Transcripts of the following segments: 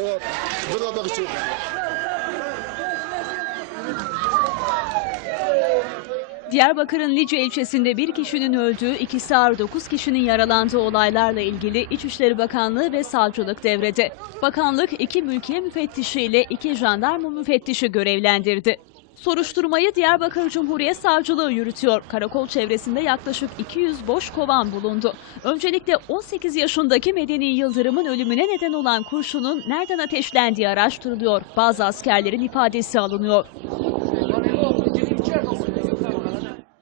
Evet. Burada da küçük. Diyarbakır'ın Lice ilçesinde bir kişinin öldüğü, ikisi ağır 9 kişinin yaralandığı olaylarla ilgili İçişleri Bakanlığı ve savcılık devrede. Bakanlık iki mülkiye müfettişiyle iki jandarma müfettişi görevlendirdi. Soruşturmayı Diyarbakır Cumhuriyet Savcılığı yürütüyor. Karakol çevresinde yaklaşık 200 boş kovan bulundu. Öncelikle 18 yaşındaki Medeni Yıldırım'ın ölümüne neden olan kurşunun nereden ateşlendiği araştırılıyor. Bazı askerlerin ifadesi alınıyor.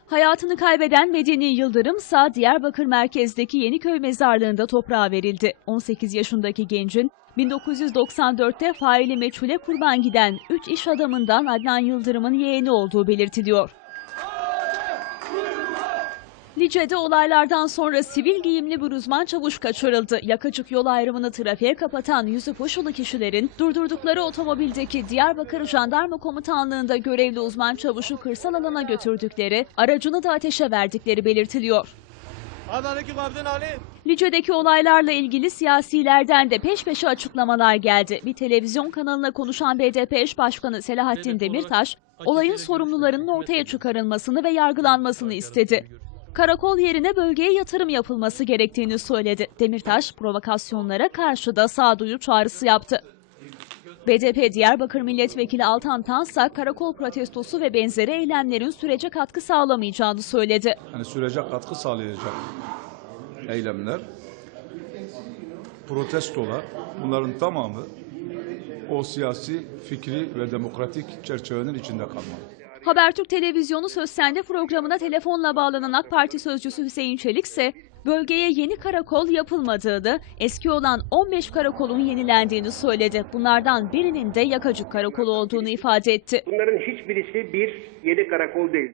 Hayatını kaybeden Medeni Yıldırım ise Diyarbakır merkezdeki Yeniköy mezarlığında toprağa verildi. 18 yaşındaki gencin 1994'te faili meçhule kurban giden 3 iş adamından Adnan Yıldırım'ın yeğeni olduğu belirtiliyor. Lice'de olaylardan sonra sivil giyimli bir uzman çavuş kaçırıldı. Yakacık yol ayrımını trafiğe kapatan yüzü koşulu kişilerin durdurdukları otomobildeki Diyarbakır Jandarma Komutanlığı'nda görevli uzman çavuşu kırsal alana götürdükleri, aracını da ateşe verdikleri belirtiliyor. Lice'deki olaylarla ilgili siyasilerden de peş peşe açıklamalar geldi. Bir televizyon kanalına konuşan BDP eş başkanı Selahattin Demirtaş, olayın sorumlularının ortaya çıkarılmasını ve yargılanmasını istedi. Karakol yerine bölgeye yatırım yapılması gerektiğini söyledi. Demirtaş, provokasyonlara karşı da sağduyu çağrısı yaptı. BDP Diyarbakır Milletvekili Altan Tansa, karakol protestosu ve benzeri eylemlerin sürece katkı sağlamayacağını söyledi. yani sürece katkı sağlayacak eylemler, protestolar bunların tamamı o siyasi, fikri ve demokratik çerçevenin içinde kalmalı. Habertürk Televizyonu Söz Sende programına telefonla bağlanan AK Parti sözcüsü Hüseyin Çelik ise bölgeye yeni karakol yapılmadığını, eski olan 15 karakolun yenilendiğini söyledi. Bunlardan birinin de Yakacık Karakolu olduğunu ifade etti. Bunların hiçbirisi bir yeni karakol değil.